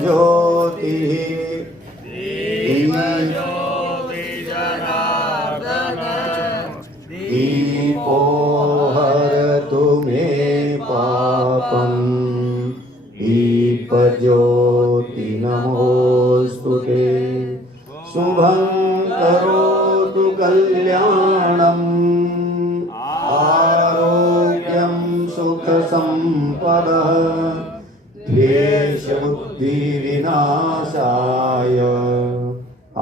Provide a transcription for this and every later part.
ज्योतिः दीपो हरतु मे पापम् दीपज्योति नमोऽस्तुते शुभं करोतु कल्याणम् आरोग्यं सुखसम्पदः क्लेशबुद्धिविनाशाय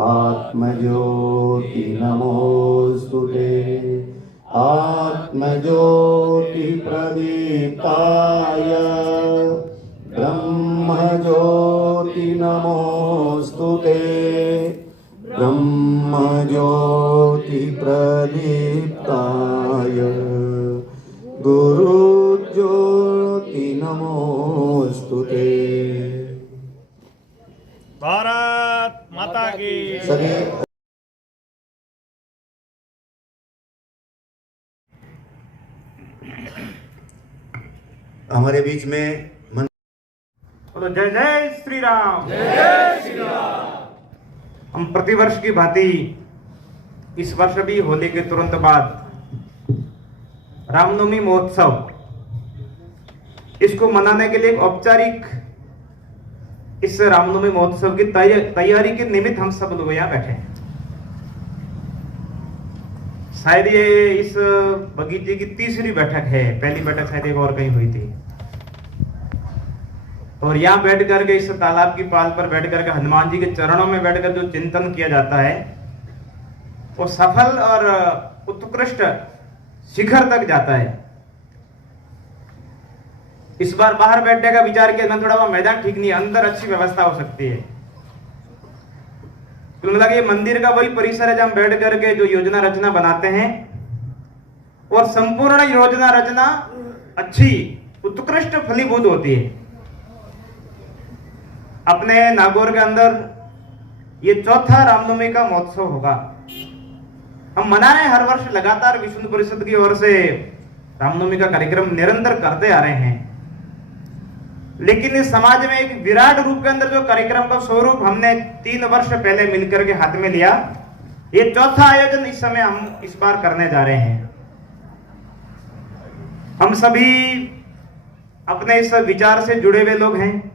आत्मज्योति नमोऽस्तुते आत्मज्योति प्रदीप्ताय ब्रह्मज्योति नमोऽस्तुते ब्रह्मज्योति प्रदीप्ताय गुरुज्योति नमोऽस्तुते। भारत माता की सभी हमारे बीच में बोलो जय जय श्री राम। जय श्री राम। हम प्रतिवर्ष की भांति इस वर्ष भी होली के तुरंत बाद रामनवमी महोत्सव इसको मनाने के लिए एक औपचारिक इस रामनवमी महोत्सव की तैयारी के निमित्त हम सब लोग यहाँ बैठे हैं। शायद ये इस बगीचे की तीसरी बैठक है, पहली बैठक शायद एक और कहीं हुई थी। और यहाँ बैठ करके इस तालाब की पाल पर बैठ करके हनुमान जी के चरणों में बैठकर जो चिंतन किया जाता है वो सफल और उत्कृष्ट शिखर तक जाता है। इस बार बाहर बैठने का विचार किया, थोड़ा वहां मैदान ठीक नहीं है, अंदर अच्छी व्यवस्था हो सकती है। कुल मिला के ये मंदिर का वही परिसर है जहां हम बैठ करके जो योजना रचना बनाते हैं और संपूर्ण योजना रचना अच्छी उत्कृष्ट फलीभूत होती है। अपने नागौर के अंदर ये चौथा रामनवमी का महोत्सव होगा। हम मना रहे हैं हर वर्ष लगातार विष्णु परिषद की ओर से रामनवमी का कार्यक्रम निरंतर करते आ रहे हैं, लेकिन इस समाज में एक विराट रूप के अंदर जो कार्यक्रम का स्वरूप हमने 3 वर्ष पहले मिलकर के हाथ में लिया, ये चौथा आयोजन इस समय हम इस बार करने जा रहे हैं। हम सभी अपने इस विचार से जुड़े हुए लोग हैं,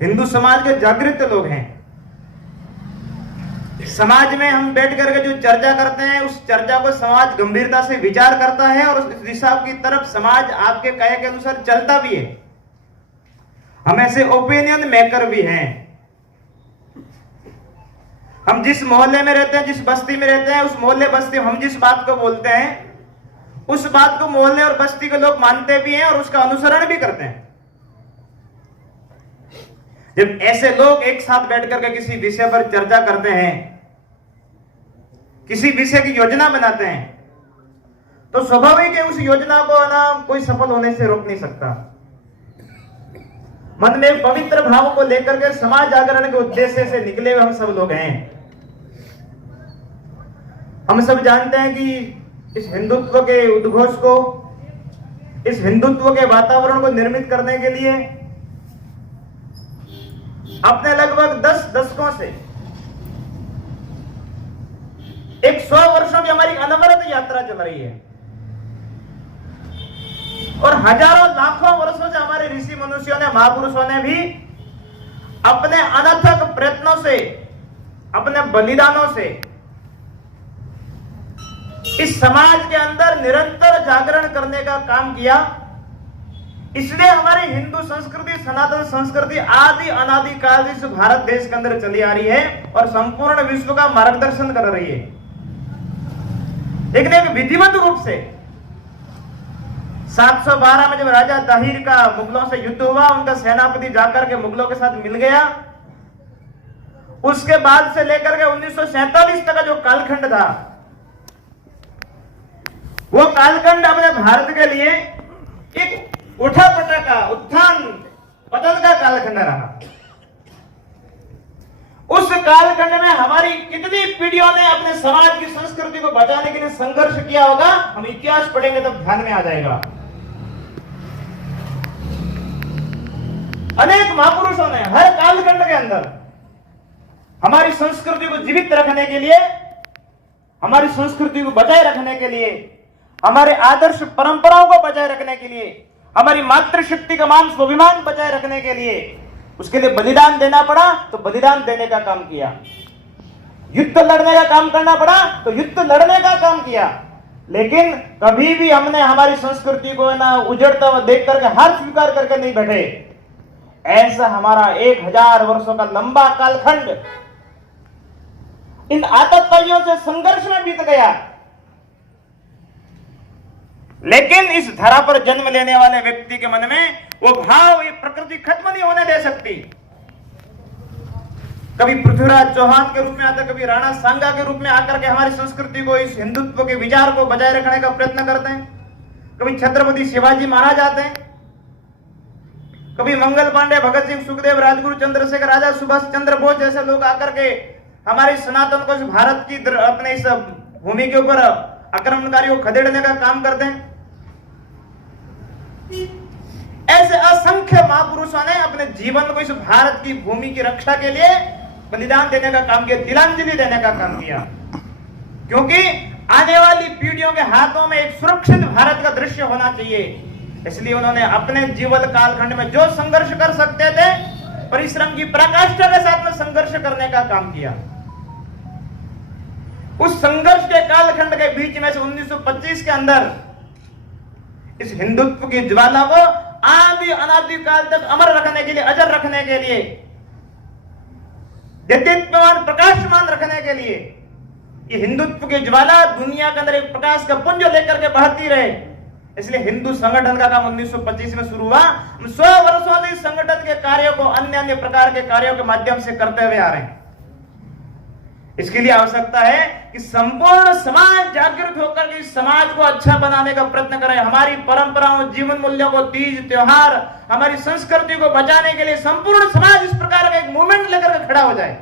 हिंदू समाज के जागृत लोग हैं। समाज में हम बैठ करके जो चर्चा करते हैं उस चर्चा को समाज गंभीरता से विचार करता है और उस दिशा की तरफ समाज आपके कहे के अनुसार चलता भी है। हम ऐसे ओपिनियन मेकर भी हैं। हम जिस मोहल्ले में रहते हैं, जिस बस्ती में रहते हैं, उस मोहल्ले बस्ती हम जिस बात को बोलते हैं उस बात को मोहल्ले और बस्ती के लोग मानते भी हैं और उसका अनुसरण भी करते हैं। जब ऐसे लोग एक साथ बैठ करके किसी विषय पर चर्चा करते हैं, किसी विषय की योजना बनाते हैं, तो स्वाभाविक है उस योजना को ना कोई सफल होने से रोक नहीं सकता। मन में पवित्र भाव को लेकर के समाज जागरण के उद्देश्य से निकले हुए हम सब लोग हैं। हम सब जानते हैं कि इस हिंदुत्व के उद्घोष को, इस हिंदुत्व के वातावरण को निर्मित करने के लिए अपने लगभग 10 दशकों से 100 वर्षों की हमारी अनवरत यात्रा चल रही है और हजारों लाखों वर्षों से हमारे ऋषि मनुष्यों ने, महापुरुषों ने भी अपने अनथक प्रयत्नों से, अपने बलिदानों से इस समाज के अंदर निरंतर जागरण करने का काम किया। इसलिए हमारी हिंदू संस्कृति, सनातन संस्कृति आदि अनादि काल से इस भारत देश के अंदर चली आ रही है और संपूर्ण विश्व का मार्गदर्शन कर रही है। लेकिन एक विधिवत रूप से 712 में जब राजा ताहिर का मुगलों से युद्ध हुआ, उनका सेनापति जाकर के मुगलों के साथ मिल गया, उसके बाद से लेकर के 1947 तक का जो कालखंड था, वो कालखंड अपने भारत के लिए एक उठापटा का, उत्थान पतन का कालखंड रहा। उस कालखंड में हमारी कितनी पीढ़ियों ने अपने समाज की संस्कृति को बचाने के लिए संघर्ष किया होगा, हम इतिहास पढ़ेंगे तब ध्यान में आ जाएगा। अनेक महापुरुषों ने हर कालखंड के अंदर हमारी संस्कृति को जीवित रखने के लिए, हमारी संस्कृति को बचाए रखने के लिए, हमारे आदर्श परंपराओं को बचाए रखने के लिए, हमारी मातृशक्ति का मान स्वाभिमान बचाए रखने के लिए उसके लिए बलिदान देना पड़ा तो बलिदान देने का काम किया, युद्ध लड़ने का काम करना पड़ा तो युद्ध लड़ने का काम किया। लेकिन कभी भी हमने हमारी संस्कृति को ना उजड़ता हुआ देख करके हार स्वीकार करके नहीं बैठे। ऐसा हमारा 1000 वर्षों का लंबा कालखंड इन आतताइयों से संघर्ष में बीत गया। लेकिन इस धरा पर जन्म लेने वाले व्यक्ति के मन में वो भाव, ये प्रकृति खत्म नहीं होने दे सकती। कभी पृथ्वीराज चौहान के रूप में आता, कभी राणा सांगा के रूप में आकर के हमारी संस्कृति को, इस हिंदुत्व के विचार को बजाय रखने का प्रयत्न करते हैं। कभी छत्रपति शिवाजी महाराज आते हैं, कभी मंगल पांडे, भगत सिंह, सुखदेव, राजगुरु, चंद्रशेखर, राजा सुभाष चंद्र बोस जैसे लोग आकर के हमारे सनातन को, भारत की अपने इस भूमि के ऊपर आक्रमणकारियों को खदेड़ने का काम करते हैं। ऐसे असंख्य महापुरुषों ने अपने जीवन को इस भारत की भूमि की रक्षा के लिए बलिदान देने का काम किया, तिलांजलि देने का काम किया। क्योंकि आने वाली पीढ़ियों के हाथों में एक सुरक्षित भारत का दृश्य होना चाहिए। इसलिए उन्होंने अपने जीवन कालखंड में जो संघर्ष कर सकते थे, परिश्रम की पराकाष्ठा के साथ में संघर्ष करने का काम किया। उस संघर्ष के कालखंड के बीच में से 1925 के अंदर इस हिंदुत्व की ज्वाला को आदि अनादि काल तक अमर रखने के लिए, अजर रखने के लिए, दीप्तिमान प्रकाशमान रखने के लिए, ये हिंदुत्व की ज्वाला दुनिया के अंदर एक प्रकाश का पुंज लेकर के बहती रहे। इसलिए हिंदू संगठन का काम 1925 में शुरू हुआ। हम 100 वर्षों से इस संगठन के कार्यों को अन्य अन्य प्रकार के कार्यों के माध्यम से करते हुए आ रहे हैं। इसके लिए आवश्यकता है कि संपूर्ण समाज जागृत होकर के इस समाज को अच्छा बनाने का प्रयत्न करें। हमारी परंपराओं, जीवन मूल्यों को, तीज त्योहार, हमारी संस्कृति को बचाने के लिए संपूर्ण समाज इस प्रकार का एक मूवमेंट लेकर के खड़ा हो जाए।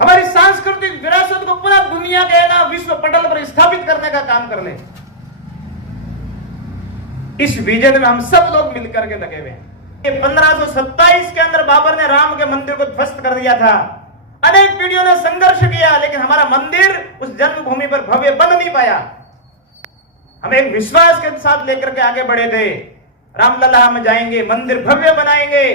हमारी सांस्कृतिक विरासत को पुनः दुनिया के ना विश्व पटल पर स्थापित करने का काम कर ले। इस विजन में हम सब लोग मिलकर के लगे हुए हैं। 1527 के अंदर बाबर ने राम के मंदिर को ध्वस्त कर दिया था। अनेक पीढ़ियों ने संघर्ष किया, लेकिन हमारा मंदिर उस जन्मभूमि पर भव्य बन नहीं पाया। हम एक विश्वास के साथ लेकर के आगे बढ़े थे, रामलला हम जाएंगे, मंदिर भव्य बनाएंगे।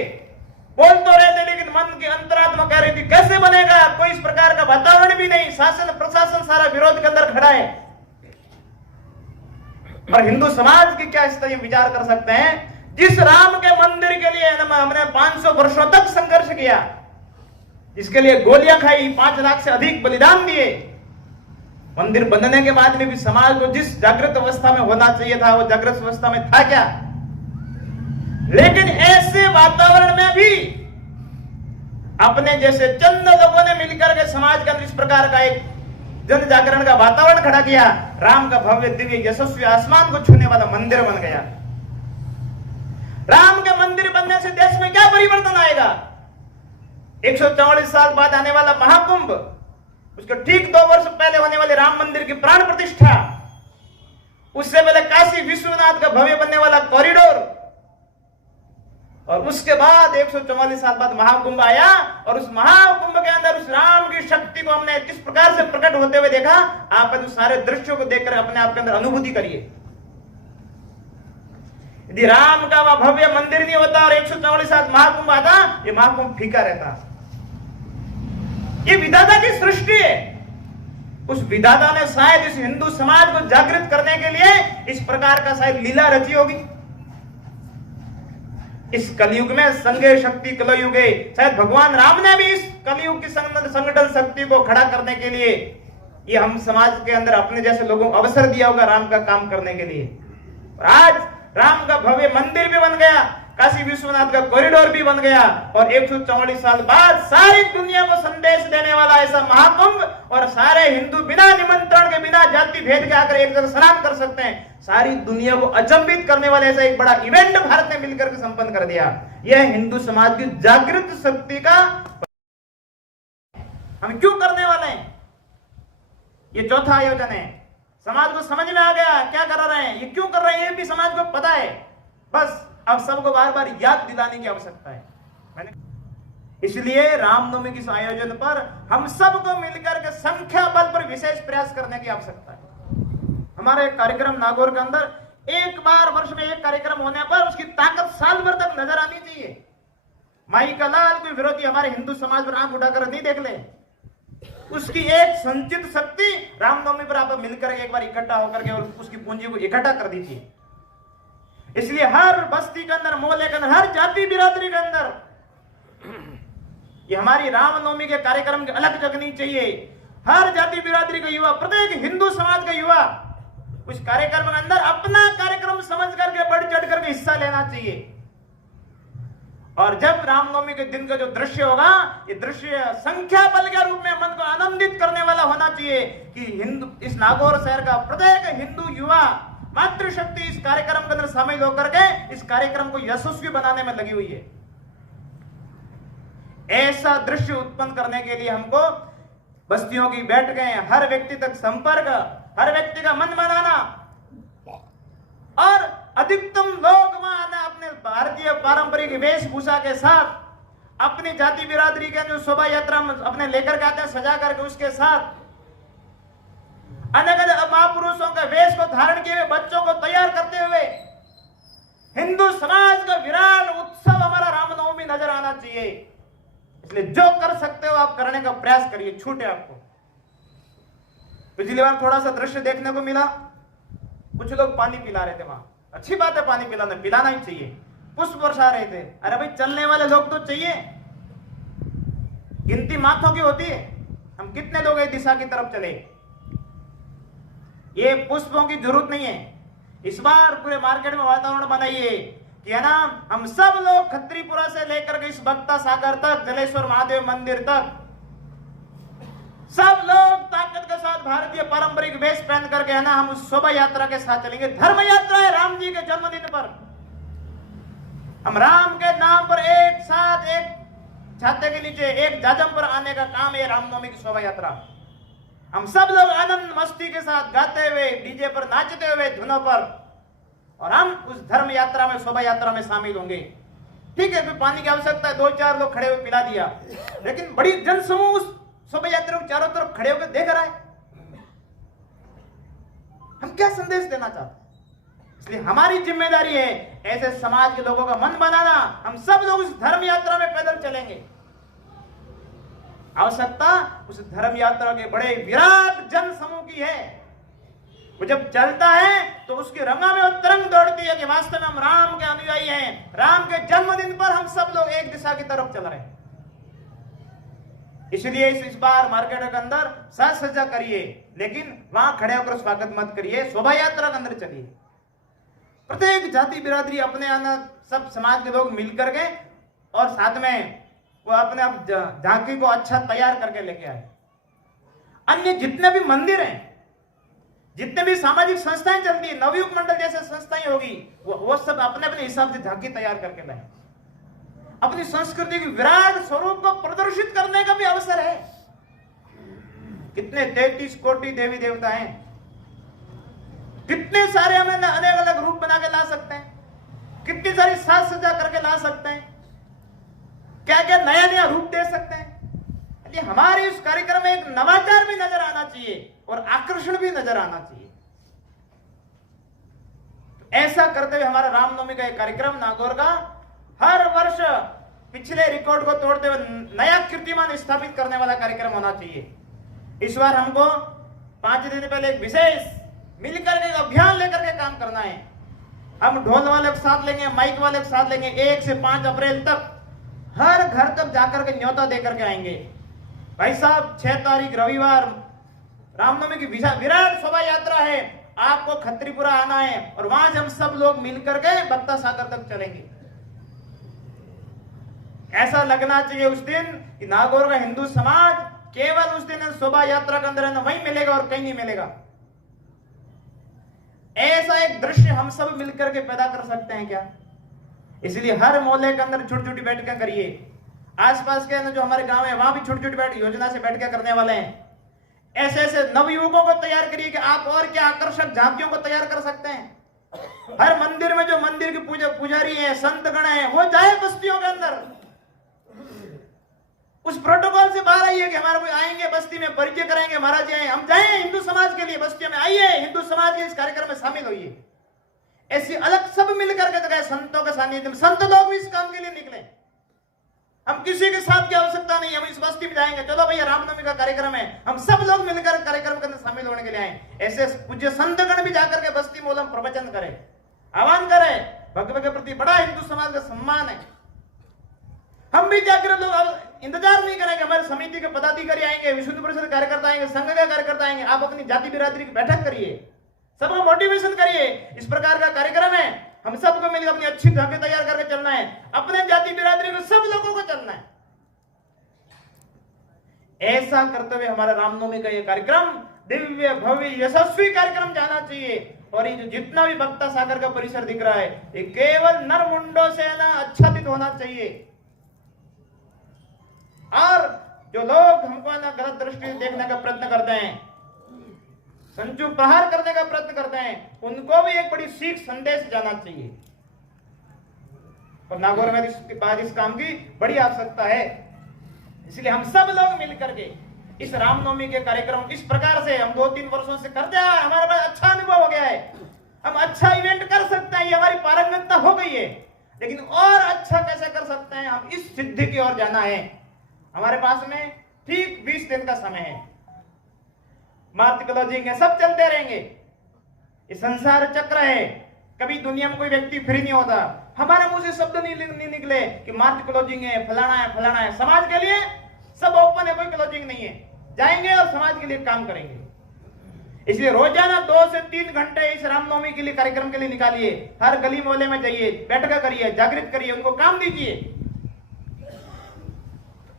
बोल तो रहे थे, लेकिन मन की अंतरात्मा कह रही थी कैसे बनेगा, कोई इस प्रकार का वातावरण भी नहीं, शासन प्रशासन सारा विरोध के अंदर खड़ा है। और हिंदू समाज की क्या स्थिति विचार कर सकते हैं, जिस राम के मंदिर के लिए हमने 500 वर्षों तक संघर्ष किया, जिसके लिए गोलियां खाई, 5 लाख से अधिक बलिदान दिए, मंदिर बनने के बाद में भी समाज को जिस जागृत अवस्था में होना चाहिए था वो जागृत अवस्था में था क्या। लेकिन ऐसे वातावरण में भी अपने जैसे चंद लोगों ने मिलकर के समाज के अंदर इस प्रकार का एक जन जागरण का वातावरण खड़ा किया। राम का भव्य दिव्य यशस्वी आसमान को छूने वाला मंदिर बन गया। राम के मंदिर बनने से देश में क्या परिवर्तन आएगा। 144 साल बाद आने वाला महाकुंभ, उसके ठीक 2 वर्ष पहले होने वाले राम मंदिर की प्राण प्रतिष्ठा, उससे पहले काशी विश्वनाथ का भव्य बनने वाला कॉरिडोर, और उसके बाद 144 साल बाद महाकुंभ आया। और उस महाकुंभ के अंदर उस राम की शक्ति को हमने किस प्रकार से प्रकट होते हुए देखा। आप उस सारे दृश्यों को देखकर अपने आप के अंदर अनुभूति करिए। यदि राम का वह भव्य मंदिर नहीं होता और 144 साल महाकुंभ आता, ये महाकुंभ फीका रहता। ये विधाता की सृष्टि है। उस विधाता ने शायद इस हिंदू समाज को जागृत करने के लिए इस प्रकार का शायद लीला रची होगी। इस कलयुग में संगे शक्ति कलयुगे, शायद भगवान राम ने भी इस कलयुग की संगठन शक्ति को खड़ा करने के लिए ये हम समाज के अंदर अपने जैसे लोगों को अवसर दिया होगा राम का काम करने के लिए। और आज राम का भव्य मंदिर भी बन गया, काशी विश्वनाथ का कॉरिडोर भी बन गया, और 144 साल बाद सारी दुनिया को संदेश देने वाला ऐसा महाकुंभ, और सारे हिंदू बिना निमंत्रण के, बिना जाति भेद के आकर एक जगह स्नान कर सकते हैं। सारी दुनिया को अचंभित करने वाले ऐसा एक बड़ा इवेंट भारत ने मिलकर के संपन्न कर दिया। यह हिंदू समाज की जागृत शक्ति का हम क्यों करने वाले हैं। ये चौथा आयोजन है। समाज को समझ में आ गया क्या कर रहे हैं, ये क्यों कर रहे हैं, ये भी समाज को पता है। बस अब सबको बार बार याद दिलाने की आवश्यकता है। मैंने इसलिए रामनवमी के इस आयोजन पर हम सबको मिलकर के संख्या बल पर विशेष प्रयास करने की आवश्यकता है। हमारा एक कार्यक्रम नागौर के अंदर एक बार वर्ष में एक कार्यक्रम होने पर उसकी ताकत साल भर तक नजर आनी चाहिए। माई का लाल कोई विरोधी हमारे हिंदू समाज पर आंख उठाकर नहीं देख ले, उसकी एक संचित शक्ति रामनवमी पर आप मिलकर एक बार इकट्ठा होकर के और उसकी पूंजी को इकट्ठा कर दीजिए। इसलिए हर बस्ती के अंदर, मोहल्ले के अंदर, हर जाति बिरादरी के अंदर ये हमारी रामनवमी के कार्यक्रम की अलग जगनी चाहिए। हर जाति बिरादरी का युवा, प्रत्येक हिंदू समाज का युवा उस कार्यक्रम के अंदर अपना कार्यक्रम समझ करके बढ़ चढ़ करके हिस्सा लेना चाहिए। और जब रामनवमी के दिन का जो दृश्य होगा, ये दृश्य संख्या बल के रूप में मन को आनंदित करने वाला होना चाहिए कि हिंदू, इस नागौर शहर का प्रत्येक हिंदू युवा मातृशक्ति इस कार्यक्रम के अंदर शामिल होकर के इस कार्यक्रम को यशस्वी बनाने में लगी हुई है। ऐसा दृश्य उत्पन्न करने के लिए हमको बस्तियों की बैठकें, हर व्यक्ति तक संपर्क, हर व्यक्ति का मन बनाना और अधिकतम लोग वहां आना अपने भारतीय पारंपरिक वेशभूषा के साथ, अपनी जाति बिरादरी के जो शोभा यात्रा अपने लेकर के आते हैं सजा करके, उसके साथ अलग अलग महापुरुषों के वेश को धारण किए हुए बच्चों को तैयार करते हुए हिंदू समाज का विराट उत्सव हमारा रामनवमी नजर आना चाहिए। इसलिए जो कर सकते हो आप करने का प्रयास करिए, छूटे आपको। पिछली बार थोड़ा सा दृश्य देखने को मिला, कुछ लोग पानी पिला रहे थे वहां। अच्छी बात है, पानी पिलाना ही चाहिए। पुष्प बरसा रहे थे। अरे भाई, चलने वाले लोग तो चाहिए, गिनती माथों की होती है। हम कितने लोग इस दिशा की तरफ चले, ये पुष्पों की जरूरत नहीं है। इस बार पूरे मार्केट में वातावरण बनाइए कि है ना, हम सब लोग खत्रीपुरा से लेकर के इस भक्ता सागर तक, जलेश्वर महादेव मंदिर तक, सब लोग ताकत के साथ भारतीय पारंपरिक वेश पहन करके है ना, हम उस शोभा यात्रा के साथ चलेंगे। धर्म यात्रा है राम जी के जन्मदिन पर। हम राम के नाम पर एक साथ एक छाते के नीचे एक जाजम पर आने का काम है रामनवमी की शोभा यात्रा। हम सब लोग आनंद मस्ती के साथ गाते हुए, डीजे पर नाचते हुए, धुनों पर, और हम उस धर्म यात्रा में, शोभा यात्रा में शामिल होंगे। ठीक है, पानी की आवश्यकता है, 2-4 लोग खड़े हुए पिला दिया, लेकिन बड़ी जनसमूह उस शोभा यात्रा को चारों तरफ खड़े होकर देख रहा है। हम क्या संदेश देना चाहते हैं? इसलिए हमारी जिम्मेदारी है ऐसे समाज के लोगों का मन बनाना। हम सब लोग उस धर्म यात्रा में पैदल चलेंगे। आवश्यकता उस धर्म यात्रा के बड़े विराट जन समूह की है। वो जब चलता है तो उसकी रंगा में वो तरंग दौड़ती है कि वास्तव में हम राम के अनुयायी हैं। राम के जन्मदिन पर हम सब लोग एक दिशा की तरफ चल रहे हैं। इसलिए इस बार मार्केट के अंदर साज सज्जा करिए, लेकिन वहां खड़े होकर स्वागत मत करिए, शोभा यात्रा के अंदर चलिए। प्रत्येक जाति बिरादरी अपने आना, सब समाज के लोग मिलकर के और साथ में वो अपने आप झांकी को अच्छा तैयार करके लेके आए। अन्य जितने भी मंदिर हैं, जितने भी सामाजिक संस्थाएं चलती है, नवयुग मंडल जैसे संस्थाएं होगी, वो सब अपने अपने हिसाब से झांकी तैयार करके लाए। अपनी संस्कृति के विराट स्वरूप को प्रदर्शित करने का भी अवसर है। कितने 33 कोटि देवी देवता हैं, कितने सारे हमें अनेक अलग रूप बना के ला सकते हैं, कितनी सारी साज सज्जा करके ला सकते हैं, क्या क्या नया नया रूप दे सकते हैं। हमारे इस कार्यक्रम में एक नवाचार भी नजर आना चाहिए और आकर्षण भी नजर आना चाहिए। तो ऐसा करते हुए हमारा रामनवमी का एक कार्यक्रम नागौर का हर वर्ष पिछले रिकॉर्ड को तोड़ते हुए नया कीर्तिमान स्थापित करने वाला कार्यक्रम होना चाहिए। इस बार हमको 5 दिन पहले एक विशेष मिलकर के अभियान लेकर के काम करना है। हम ढोल वाले के साथ लेंगे, माइक वाले के साथ लेंगे। 1 से 5 अप्रैल तक हर घर तक जाकर के न्योता देकर के आएंगे। भाई साहब, 6 तारीख रविवार रामनवमी की विराट शोभा यात्रा है, आपको खत्रीपुरा आना है और वहां से हम सब लोग मिलकर के भक्ता सागर तक चलेंगे। ऐसा लगना चाहिए उस दिन कि नागौर का हिंदू समाज केवल उस दिन शोभा यात्रा के अंदर वहीं मिलेगा और कहीं नहीं मिलेगा। ऐसा एक दृश्य हम सब मिलकर के पैदा कर सकते हैं क्या? इसलिए हर मोहल्ले के अंदर छोटी छोटी बैठकें करिए। आसपास के अंदर जो हमारे गांव है वहां भी छोटी छोटी योजना से बैठकें करने वाले हैं। ऐसे ऐसे नवयुवकों को तैयार करिए कि आप और क्या आकर्षक झांकियों को तैयार कर सकते हैं। हर मंदिर में जो मंदिर के पुजारी हैं, संत गण हैं, वो जाए बस्तियों के अंदर। उस प्रोटोकॉल से बाहर आइए कि हमारे कोई आएंगे बस्ती में, परिचय कराएंगे, महाराज जी आए, हम जाए हिंदू समाज के लिए बस्तियों में, आइए हिंदू समाज के इस कार्यक्रम में शामिल होइए। ऐसी अलग सब मिलकर के जगह संतों के सानिध्य में, संत लोग भी इस काम के लिए निकले। हम किसी के साथ की आवश्यकता नहीं, हम इस बस्ती में जाएंगे, चलो भैया रामनवमी का कार्यक्रम है, हम सब लोग मिलकर कार्यक्रम के अंदर शामिल होने के लिए आए। ऐसे पूज्य संतगण भी जाकर के बस्ती मूलम प्रवचन करें, आह्वान करें। भगवत के प्रति बड़ा हिंदू समाज का सम्मान है। हम भी जाकर लोग इंतजार नहीं करेंगे हमारे समिति के पदाधिकारी आएंगे, विश्व हिंदू परिषद कार्यकर्ता आएंगे, संघ के कार्यकर्ता आएंगे। आप अपनी जाति बिरादरी की बैठक करिए, सबको मोटिवेशन करिए। इस प्रकार का कार्यक्रम है, हम सबको मिलकर अपनी अच्छी ढंग तैयार करके चलना है, अपने जाति बिरादरी को सब लोगों को चलना है। ऐसा करते हुए हमारा रामनवमी का ये कार्यक्रम दिव्य भव्य यशस्वी कार्यक्रम जाना चाहिए। और ये जो जितना भी भक्ता सागर का परिसर दिख रहा है, ये केवल नर मुंडों से ना आच्छादित होना चाहिए। और जो लोग हमको ना गलत दृष्टि से देखने का प्रयत्न करते हैं, संचू प्रहार करने का प्रयत्न करते हैं, उनको भी एक बड़ी सीख संदेश जाना चाहिए। और नागौर में इसके बाद इस काम की बड़ी आवश्यकता है। इसलिए हम सब लोग मिलकर के इस रामनवमी के कार्यक्रम इस प्रकार से हम 2-3 वर्षों से करते आए, हमारे पास अच्छा अनुभव हो गया है, हम अच्छा इवेंट कर सकते हैं, ये हमारी पारंगतता हो गई है। लेकिन और अच्छा कैसे कर सकते हैं, हम इस सिद्धि की ओर जाना है। हमारे पास में ठीक 20 दिन का समय है, मार्च क्लोजिंग है, सब चलते रहेंगे। ये संसार चक्र है, कभी दुनिया में कोई व्यक्ति फ्री नहीं होता। हमारे मुंह से शब्द नहीं निकले कि मार्च क्लोजिंग है, फलाना है, फलाना है। समाज के लिए सब ओपन है, कोई क्लोजिंग नहीं है, जाएंगे और समाज के लिए काम करेंगे। इसलिए रोजाना 2 से 3 घंटे इस रामनवमी के लिए कार्यक्रम के लिए निकालिए। हर गली मोहल्ले में जाइए, बैठका करिए, जागृत करिए, उनको काम दीजिए।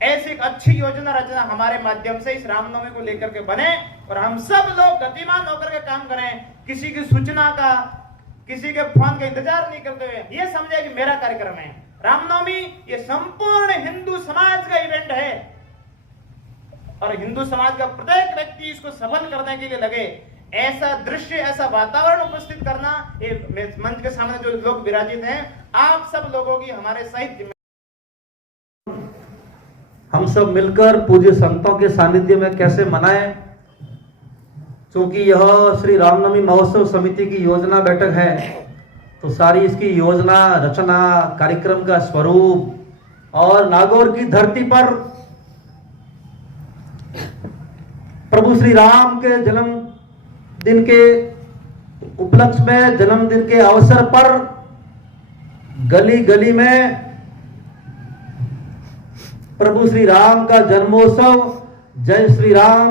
ऐसी एक अच्छी योजना रचना हमारे माध्यम से इस रामनवमी को लेकर के बने और हम सब लोग गतिमान होकर के काम करें। किसी की सूचना का, किसी के फोन का इंतजार नहीं करते हुए ये समझे कि मेरा कार्यक्रम है। रामनवमी ये संपूर्ण हिंदू समाज का इवेंट है और हिंदू समाज का प्रत्येक व्यक्ति इसको सफल करने के लिए लगे। ऐसा दृश्य, ऐसा वातावरण उपस्थित करना, ये मंच के सामने जो लोग विराजित हैं, आप सब लोगों की हमारे सहित हम सब मिलकर पूज्य संतों के सानिध्य में कैसे मनाएं। क्योंकि यह श्री रामनवमी महोत्सव समिति की योजना बैठक है, तो सारी इसकी योजना रचना, कार्यक्रम का स्वरूप और नागौर की धरती पर प्रभु श्री राम के जन्मदिन के उपलक्ष्य में, जन्मदिन के अवसर पर गली गली में प्रभु श्री राम का जन्मोत्सव जय श्री राम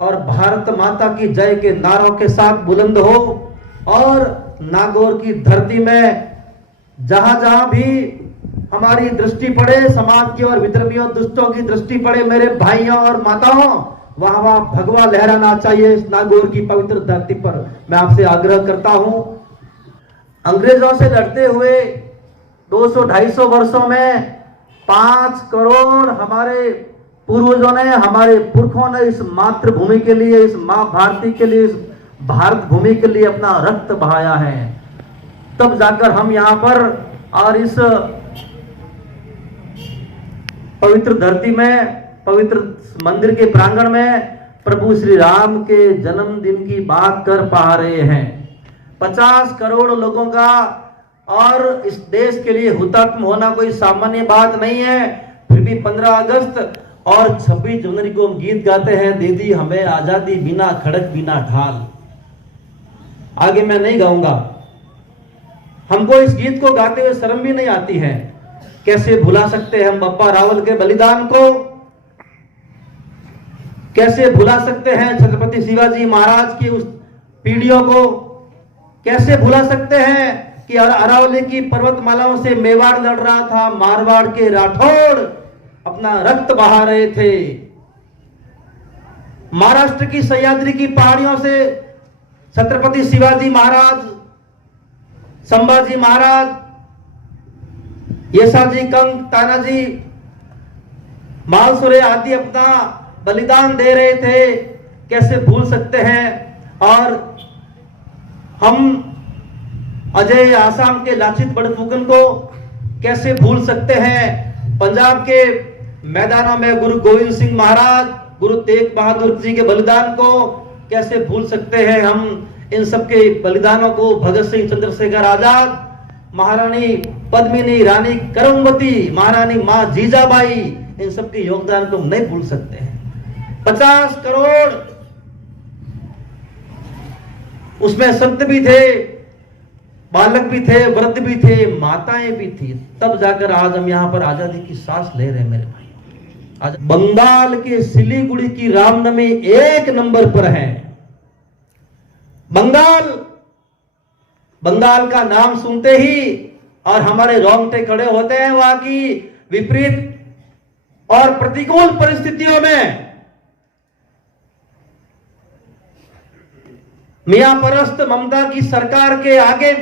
और भारत माता की जय के नारों के साथ बुलंद हो। और नागौर की धरती में जहां जहां भी हमारी दृष्टि पड़े, समाज की और विद्रोहियों दुष्टों की दृष्टि पड़े, मेरे भाइयों और माताओं, वहां वहां भगवा लहराना चाहिए इस नागौर की पवित्र धरती पर। मैं आपसे आग्रह करता हूं, अंग्रेजों से लड़ते हुए 200-250 वर्षों में 5 करोड़ हमारे पूर्वजों ने, हमारे पुरखों ने इस मातृभूमि के लिए, इस मां भारती के लिए, इस भारत भूमि के लिए अपना रक्त बहाया है। तब जाकर हम यहाँ पर और इस पवित्र धरती में, पवित्र मंदिर के प्रांगण में प्रभु श्री राम के जन्मदिन की बात कर पा रहे हैं। 50 करोड़ लोगों का और इस देश के लिए हुतात्मा होना कोई सामान्य बात नहीं है। फिर भी 15 अगस्त और 26 जनवरी को हम गीत गाते हैं, दे दी हमें आजादी बिना खड़क बिना ढाल। आगे मैं नहीं गाऊंगा, हमको इस गीत को गाते हुए शर्म भी नहीं आती है। कैसे भुला सकते हैं हम बप्पा रावल के बलिदान को, कैसे भुला सकते हैं छत्रपति शिवाजी महाराज की उस पीढ़ियों को, कैसे भुला सकते हैं कि अरावली की पर्वतमालाओं से मेवाड़ लड़ रहा था, मारवाड़ के राठौड़ अपना रक्त बहा रहे थे, महाराष्ट्र की सह्याद्री की पहाड़ियों से छत्रपति शिवाजी महाराज, संभाजी महाराज, येसाजी, कंग, तानाजी, मालसुरे आदि अपना बलिदान दे रहे थे। कैसे भूल सकते हैं। और हम अजय आसाम के लाचित बड़फुकन को कैसे भूल सकते हैं? पंजाब के मैदानों में गुरु गोविंद सिंह महाराज, गुरु तेग बहादुर जी के बलिदान को कैसे भूल सकते हैं हम? इन सब के बलिदानों को, भगत सिंह, चंद्रशेखर आजाद, महारानी पद्मिनी, रानी करमवती, महारानी माँ जीजाबाई, इन सब के योगदान को हम नहीं भूल सकते हैं। 50 करोड़ उसमें संत भी थे, बालक भी थे, वृद्ध भी थे, माताएं भी थी, तब जाकर आज हम यहां पर आजादी की सांस ले रहे हैं मेरे भाई। आज बंगाल के सिलीगुड़ी की रामनवमी 1 नंबर पर है। बंगाल का नाम सुनते ही और हमारे रोंगटे खड़े होते हैं। वहां की विपरीत और प्रतिकूल परिस्थितियों में मियां परस्त ममता की सरकार के आगे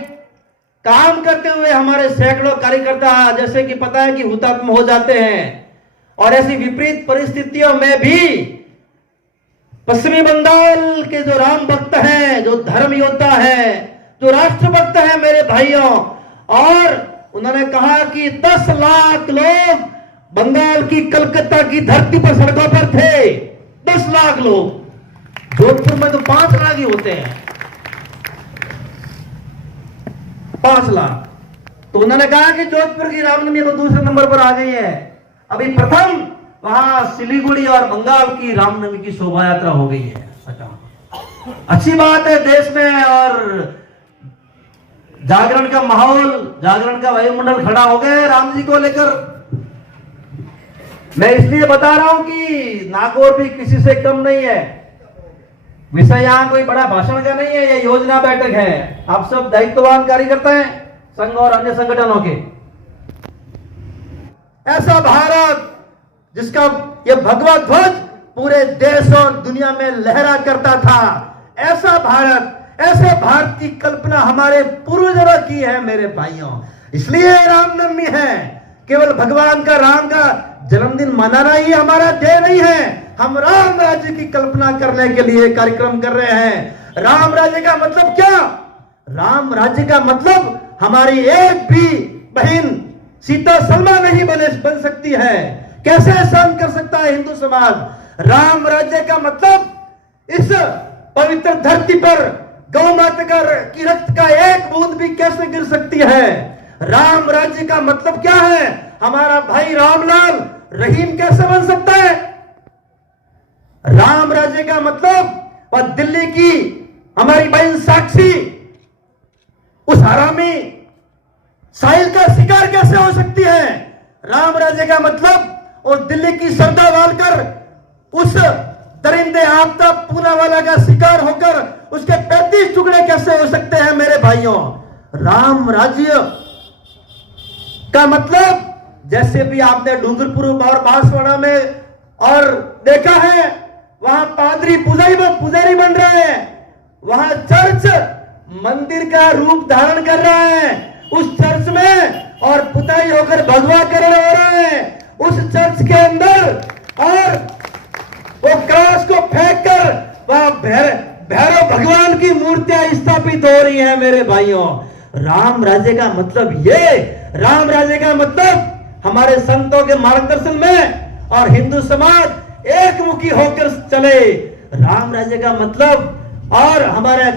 काम करते हुए हमारे सैकड़ों कार्यकर्ता, जैसे कि पता है कि हुतात्मा हो जाते हैं। और ऐसी विपरीत परिस्थितियों में भी पश्चिमी बंगाल के जो राम भक्त हैं, जो धर्म योद्धा हैं, जो राष्ट्रभक्त हैं मेरे भाइयों, और उन्होंने कहा कि 10 लाख लोग बंगाल की कलकत्ता की धरती पर सड़कों पर थे। 10 लाख लोग। जोधपुर में तो 5 लाख ही होते हैं, 5 लाख। तो उन्होंने कहा कि जोधपुर की रामनवमी तो दूसरे नंबर पर आ गई है। अभी प्रथम वहां सिलीगुड़ी और बंगाल की रामनवमी की शोभा यात्रा हो गई है। अच्छी बात है देश में, और जागरण का माहौल, जागरण का वायुमंडल खड़ा हो गया है राम जी को लेकर। मैं इसलिए बता रहा हूं कि नागौर भी किसी से कम नहीं है। विषय यहां कोई बड़ा भाषण का नहीं है, ये योजना बैठक है। आप सब दायित्ववान कार्यकर्ता हैं संघ और अन्य संगठनों के। ऐसा भारत जिसका ये भगवा ध्वज पूरे देश और दुनिया में लहरा करता था, ऐसा भारत, ऐसे भारत की कल्पना हमारे पूर्वजों की है मेरे भाइयों। इसलिए रामनवमी है। केवल भगवान का, राम का जन्मदिन मनाना ही हमारा ध्येय नहीं है। हम राम राज्य की कल्पना करने के लिए कार्यक्रम कर रहे हैं। राम राज्य का मतलब क्या? राम राज्य का मतलब हमारी एक भी बहन सीता सलमा नहीं बन सकती है। कैसे सहन कर सकता है हिंदू समाज? राम राज्य का मतलब इस पवित्र धरती पर गौ माता की रक्त का एक बूंद भी कैसे गिर सकती है? राम राज्य का मतलब क्या है? हमारा भाई रामलाल रहीम कैसे बन सकता है? राम राज्य का मतलब वह दिल्ली की हमारी बहन साक्षी उस हरामी साहिल का शिकार कैसे हो सकती है? राम राज्य का मतलब और दिल्ली की सरदा वालकर उस दरिंदे आफ्ताब पूनावाला का शिकार होकर उसके 35 टुकड़े कैसे हो सकते हैं मेरे भाइयों? राम राज्य का मतलब जैसे भी आपने डूंगरपुर और बांसवाड़ा में और देखा है, वहां पादरी पुजारी बन रहे हैं, वहां चर्च मंदिर का रूप धारण कर रहा है। उस चर्च में और पुताई होकर भगवा करण हो रहे हैं उस चर्च के अंदर, और वो क्रॉस को फेंक कर वहां भैरव भगवान की मूर्तियां स्थापित हो रही हैं मेरे भाइयों। राम राज्य का मतलब ये, राम राज्य का मतलब हमारे संतों के मार्गदर्शन में और हिंदू समाज एक मुखी होकर चले। राम राज्य का मतलब और हमारे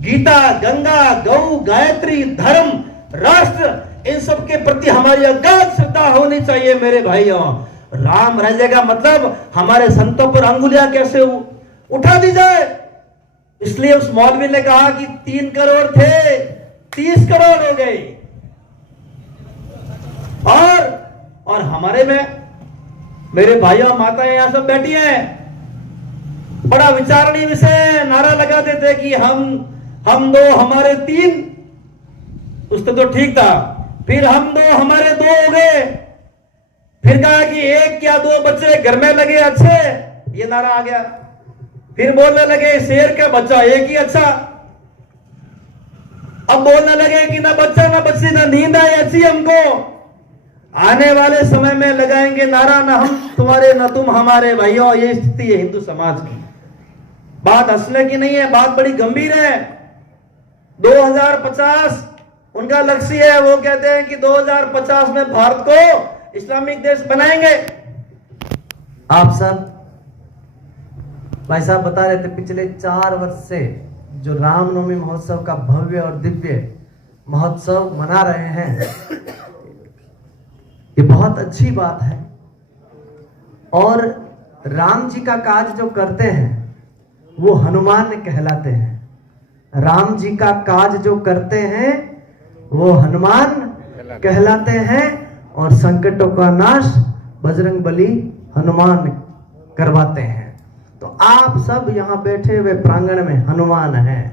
गीता, गंगा, गौ, गायत्री, धर्म, राष्ट्र, इन सब के प्रति हमारी अगाध श्रद्धा होनी चाहिए मेरे भाइयों। राम राज्य का मतलब हमारे संतों पर अंगुलियां कैसे उठा दी जाए। इसलिए उस मौलवी ने कहा कि 3 करोड़ थे, 30 करोड़ हो गए। और हमारे में मेरे भाइयों माताएं यहां सब बैठी हैं, बड़ा विचारणीय विषय नारा लगाते थे कि हम 2 हमारे 3, उससे तो ठीक था। फिर हम 2 हमारे 2 हो गए। फिर कहा कि 1 या 2 बच्चे घर में लगे अच्छे, ये नारा आ गया। फिर बोलने लगे शेर का बच्चा 1 ही अच्छा। अब बोलने लगे कि ना बच्चा ना बच्ची ना नींद आए अच्छी हमको। आने वाले समय में लगाएंगे नारा ना हम तुम्हारे ना तुम हमारे। भाइयों ये स्थिति है हिंदू समाज की। बात हंसने की नहीं है, बात बड़ी गंभीर है। 2050 उनका लक्ष्य है। वो कहते हैं कि 2050 में भारत को इस्लामिक देश बनाएंगे। आप सब भाई साहब बता रहे थे पिछले 4 वर्ष से जो रामनवमी महोत्सव का भव्य और दिव्य महोत्सव मना रहे हैं, ये बहुत अच्छी बात है। और राम जी का काज जो करते हैं वो हनुमान कहलाते हैं। राम जी का काज जो करते हैं वो हनुमान कहलाते हैं। और संकटों का नाश बजरंग बली हनुमान करवाते हैं। तो आप सब यहाँ बैठे हुए प्रांगण में हनुमान हैं।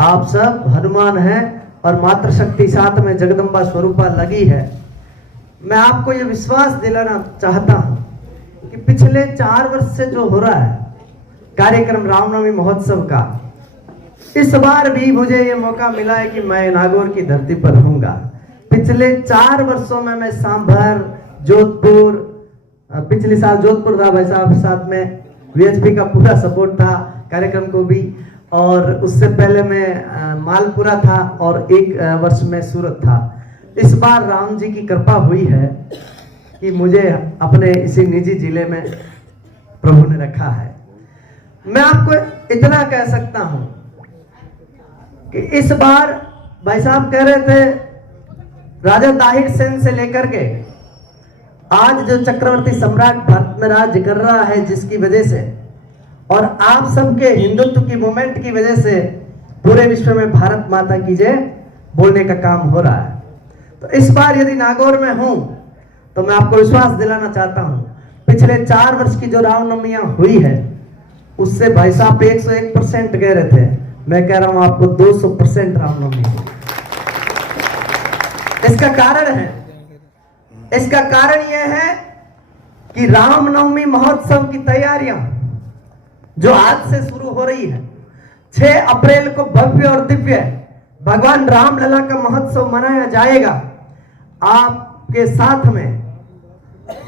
आप सब हनुमान हैं और मातृशक्ति साथ में जगदम्बा स्वरूपा लगी है। मैं आपको ये विश्वास दिलाना चाहता हूं कि पिछले 4 वर्ष से जो हो रहा है कार्यक्रम रामनवमी महोत्सव का, इस बार भी मुझे ये मौका मिला है कि मैं नागौर की धरती पर रहूंगा। पिछले 4 वर्षों में मैं सांभर, जोधपुर, पिछले साल जोधपुर था भाई साहब, साथ में वीएचपी का पूरा सपोर्ट था कार्यक्रम को भी, और उससे पहले मैं मालपुरा था और 1 वर्ष में सूरत था। इस बार राम जी की कृपा हुई है कि मुझे अपने इसी निजी जिले में प्रभु ने रखा है। मैं आपको इतना कह सकता हूं कि इस बार भाई साहब कह रहे थे राजा ताहिर सेन से लेकर के आज जो चक्रवर्ती सम्राट भारत में राज कर रहा है, जिसकी वजह से और आप सबके हिंदुत्व की मूवमेंट की वजह से पूरे विश्व में भारत माता की जय बोलने का काम हो रहा है। तो इस बार यदि नागौर में हूं तो मैं आपको विश्वास दिलाना चाहता हूं, पिछले 4 वर्ष की जो रामनवमियां हुई है उससे भाई साहब 101% कह रहे थे, मैं कह रहा हूं आपको 200% रामनवमी हुई। इसका कारण है, इसका कारण यह है कि रामनवमी महोत्सव की तैयारियां जो आज से शुरू हो रही है, 6 अप्रैल को भव्य और दिव्य भगवान रामलला का महोत्सव मनाया जाएगा। आपके साथ में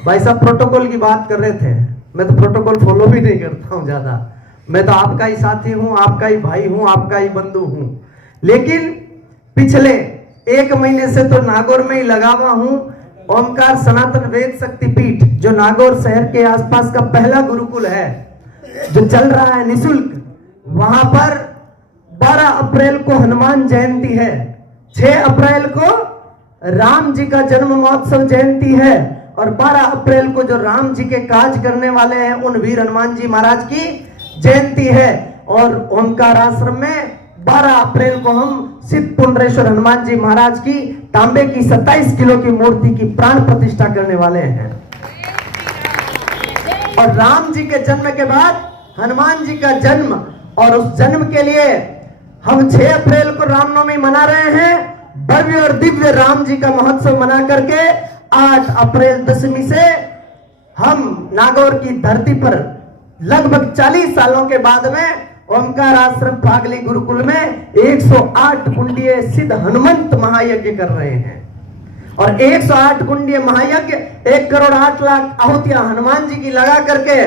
भाई साहब प्रोटोकॉल की बात कर रहे थे, मैं तो प्रोटोकॉल फॉलो भी नहीं करता हूं ज्यादा, मैं तो आपका ही साथी हूं, आपका ही भाई हूं, आपका ही बंधु हूं। लेकिन पिछले 1 महीने से तो नागौर में ही लगा हुआ हूं। ओमकार सनातन वेद शक्ति पीठ जो नागौर शहर के आसपास का पहला गुरुकुल है जो चल रहा है निशुल्क, वहां पर 12 अप्रैल को हनुमान जयंती है, 6 अप्रैल को राम जी का जन्म महोत्सव जयंती है और 12 अप्रैल को जो राम जी के काज करने वाले हैं उन वीर हनुमान जी महाराज की जयंती है। और ओमकार आश्रम में 12 अप्रैल को हम सिद्ध पुंडरेश्वर हनुमान जी महाराज की तांबे की 27 किलो की मूर्ति की प्राण प्रतिष्ठा करने वाले हैं। और राम जी के जन्म के बाद हनुमान जी का जन्म, और उस जन्म के लिए हम 6 अप्रैल को रामनवमी मना रहे हैं। भव्य और दिव्य राम जी का महोत्सव मना करके 8 अप्रैल दशमी से हम नागौर की धरती पर लगभग 40 सालों के बाद में ओमकार आश्रम फागली गुरुकुल में 108 कुंडीय सिद्ध हनुमंत महायज्ञ कर रहे हैं। और 108 कुंडीय महायज्ञ 1 करोड़ 8 लाख आहुतियां हनुमान जी की लगा करके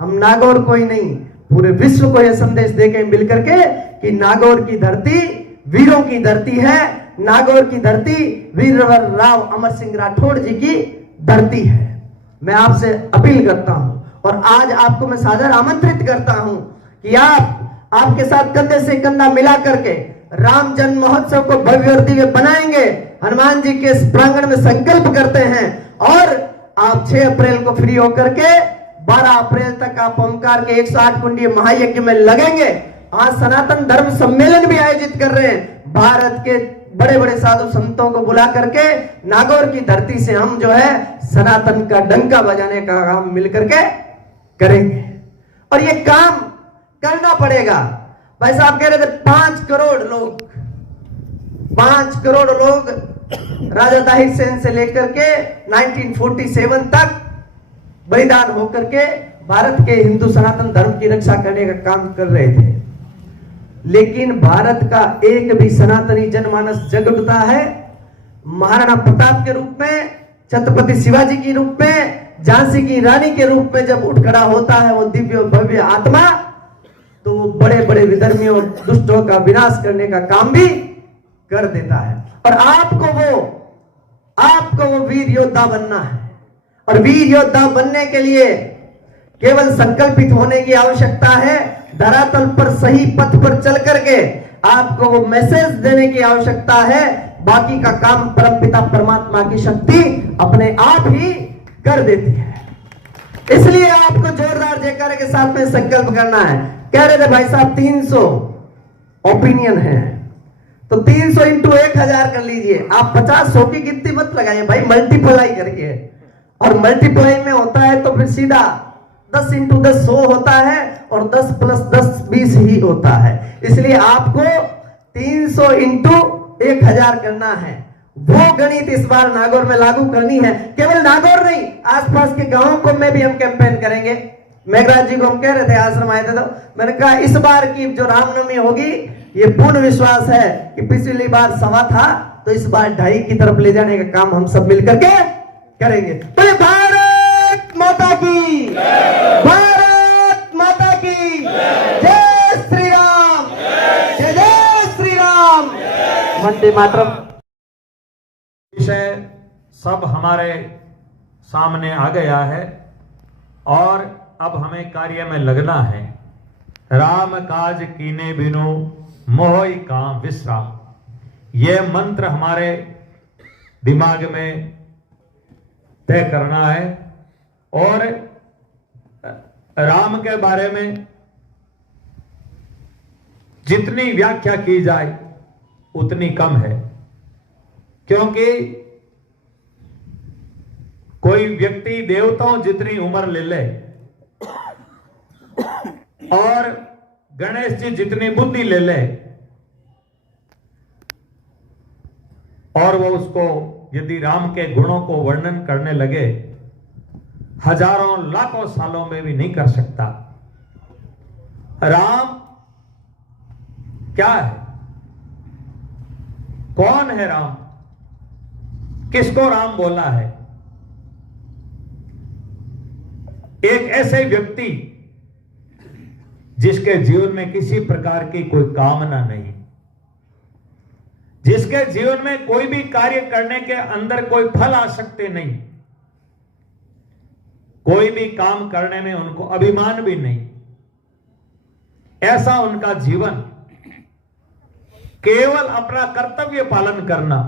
हम नागौर को ही नहीं पूरे विश्व को यह संदेश देके मिल करके कि नागौर की धरती वीरों की धरती है, नागौर की धरती वीरवर राव अमर सिंह राठौड़ जी की धरती है। मैं आपसे अपील करता हूं और आज आपको मैं सादर आमंत्रित करता हूं कि आपके साथ कंधे से कंधा मिला करके राम जन्म महोत्सव को भव्य और दिव्य बनाएंगे। हनुमान जी के इस प्रांगण में संकल्प करते हैं और आप 6 अप्रैल को फ्री होकर के 12 अप्रैल तक आप ओमकार के 108 कुंडीय महायज्ञ में लगेंगे। आज सनातन धर्म सम्मेलन भी आयोजित कर रहे हैं। भारत के बड़े बड़े साधु संतों को बुला करके नागौर की धरती से हम जो है सनातन का डंका बजाने का काम मिलकर के करेंगे और ये काम करना पड़ेगा। भाई साहब कह रहे थे 5 करोड़ लोग राजा ताहिर सेन से लेकर के 1947 तक बलिदान होकर के भारत के हिंदू सनातन धर्म की रक्षा करने का काम कर रहे थे। लेकिन भारत का एक भी सनातनी जनमानस जग उठता है महाराणा प्रताप के रूप में, छत्रपति शिवाजी के रूप में, झांसी की रानी के रूप में जब उठ खड़ा होता है वो दिव्य भव्य आत्मा, तो वो बड़े बड़े विधर्मियों दुष्टों का विनाश करने का काम भी कर देता है। और आपको वो वीर योद्धा बनना है। और वीर योद्धा बनने के लिए केवल संकल्पित होने की आवश्यकता है। धरातल पर सही पथ पर चल करके आपको वो मैसेज देने की आवश्यकता है। बाकी का काम परमपिता परमात्मा की शक्ति अपने आप ही कर देती है। इसलिए आपको जोरदार जयकारे के साथ में संकल्प करना है। कह रहे थे भाई साहब 300 ओपिनियन है, तो 300 इंटू 1000 कर लीजिए। आप 50 की गिनती मत लगाइए भाई, मल्टीप्लाई करके। और मल्टीप्लाई में होता है तो फिर सीधा 10 इंटू 10 100 होता है, और 10 प्लस 10 20 ही होता है। इसलिए आपको 300 इंटू 1000 करना है। वो गणित इस बार नागौर में लागू करनी है। केवल नागौर नहीं, आसपास के गांवों को में भी हम कैंपेन करेंगे। मेघराज जी को हम कह रहे थे, आश्रम आए थे तो मैंने कहा इस बार की जो रामनवमी होगी, ये पूर्ण विश्वास है कि पिछली बार 1.25 था, तो इस बार 2.5 की तरफ ले जाने का काम हम सब मिलकर के करेंगे। तो ये भारत माता की, भारत माता की जय श्री राम, जय जय श्री राम। वंदे मातरम। विषय सब हमारे सामने आ गया है और अब हमें कार्य में लगना है। राम काज कीने बिनु मोहि काम विश्राम, यह मंत्र हमारे दिमाग में तय करना है। और राम के बारे में जितनी व्याख्या की जाए उतनी कम है, क्योंकि कोई व्यक्ति देवताओं जितनी उम्र ले ले और गणेश जी जितनी बुद्धि ले ले, और वो उसको यदि राम के गुणों को वर्णन करने लगे, हजारों लाखों सालों में भी नहीं कर सकता। राम क्या है? कौन है राम? किसको राम बोला है? एक ऐसे व्यक्ति जिसके जीवन में किसी प्रकार की कोई कामना नहीं, जिसके जीवन में कोई भी कार्य करने के अंदर कोई फल आसक्ति नहीं, कोई भी काम करने में उनको अभिमान भी नहीं, ऐसा उनका जीवन, केवल अपना कर्तव्य पालन करना।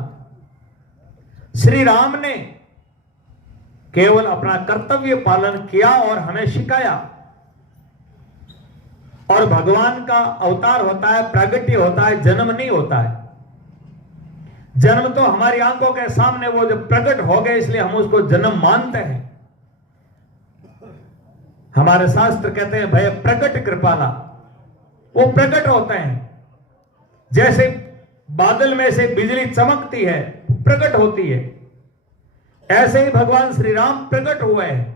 श्री राम ने केवल अपना कर्तव्य पालन किया और हमें सिखाया। और भगवान का अवतार होता है, प्रागट्य होता है, जन्म नहीं होता है। जन्म तो हमारी आंखों के सामने वो जब प्रकट हो गए, इसलिए हम उसको जन्म मानते हैं। हमारे शास्त्र कहते हैं भय प्रकट कृपाला, वो प्रकट होते हैं। जैसे बादल में से बिजली चमकती है, प्रकट होती है, ऐसे ही भगवान श्री राम प्रकट हुए हैं।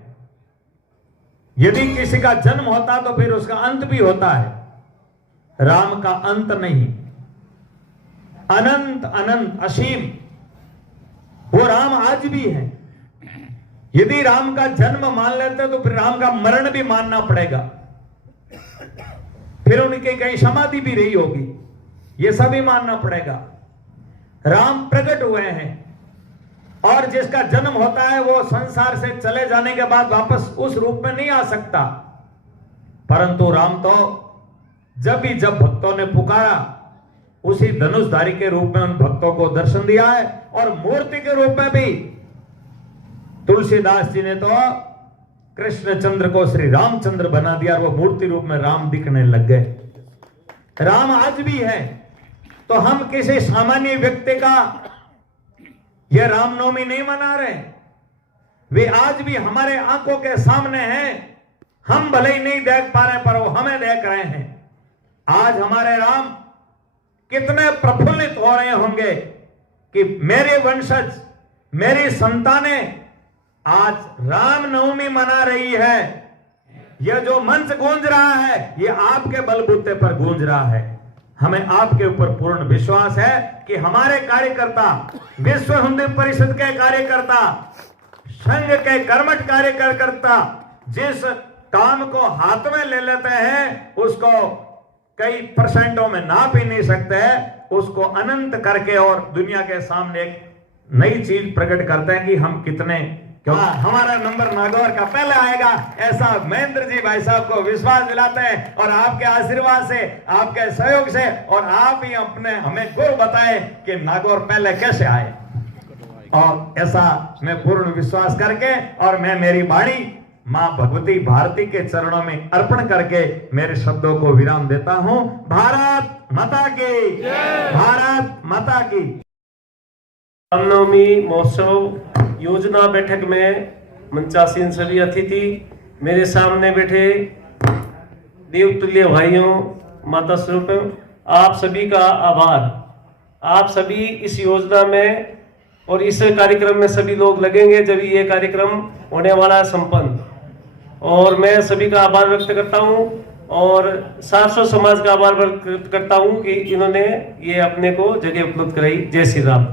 यदि किसी का जन्म होता तो फिर उसका अंत भी होता है। राम का अंत नहीं, अनंत अनंत असीम वो राम आज भी है। यदि राम का जन्म मान लेते तो फिर राम का मरण भी मानना पड़ेगा, फिर उनकी कहीं समाधि भी रही होगी, ये सभी मानना पड़ेगा। राम प्रकट हुए हैं, और जिसका जन्म होता है वो संसार से चले जाने के बाद वापस उस रूप में नहीं आ सकता। परंतु राम तो जब भक्तों ने पुकारा, उसी धनुषधारी के रूप में उन भक्तों को दर्शन दिया है। और मूर्ति के रूप में भी तुलसीदास जी ने तो कृष्णचंद्र को श्री रामचंद्र बना दिया, और वो मूर्ति रूप में राम दिखने लग गए। राम आज भी है। तो हम किसी सामान्य व्यक्ति का यह रामनवमी नहीं मना रहे, वे आज भी हमारे आंखों के सामने हैं। हम भले ही नहीं देख पा रहे, पर वो हमें देख रहे हैं। आज हमारे राम कितने प्रफुल्लित हो रहे होंगे कि मेरे वंशज, मेरी संतानें आज रामनवमी मना रही है। यह जो मंच गूंज रहा है, यह आपके बलबूते पर गूंज रहा है। हमें आपके ऊपर पूर्ण विश्वास है कि हमारे कार्यकर्ता, विश्व हिंदू परिषद के कार्यकर्ता, संघ के कर्मठ कार्यकर्ता जिस काम को हाथ में ले लेते हैं, उसको कई परसेंटों में नाप ही नहीं सकते हैं, उसको अनंत करके और दुनिया के सामने एक नई चीज प्रकट करते हैं कि हम कितने हमारा नंबर नागौर का पहले आएगा, ऐसा महेंद्र जी भाई साहब को विश्वास दिलाते हैं। और आपके आशीर्वाद से, आपके सहयोग से, और आप ही अपने हमें गुरु बताए कि नागौर पहले कैसे आए। और ऐसा मैं पूर्ण विश्वास करके और मैं मेरी वाणी मां भगवती भारती के चरणों में अर्पण करके मेरे शब्दों को विराम देता हूं। भारत माता की, भारत माता की। रामनवमी महोत्सव योजना बैठक में मंचासीन सभी अतिथि, मेरे सामने बैठे देवतुल्य भाइयों, माता स्वरूप, आप सभी का आभार। आप सभी इस योजना में और इस कार्यक्रम में सभी लोग लगेंगे जब ये कार्यक्रम होने वाला है संपन्न। और मैं सभी का आभार व्यक्त करता हूं और सारस्वत समाज का आभार व्यक्त करता हूं कि इन्होंने ये अपने को जगह उपलब्ध कराई। जय श्री राम।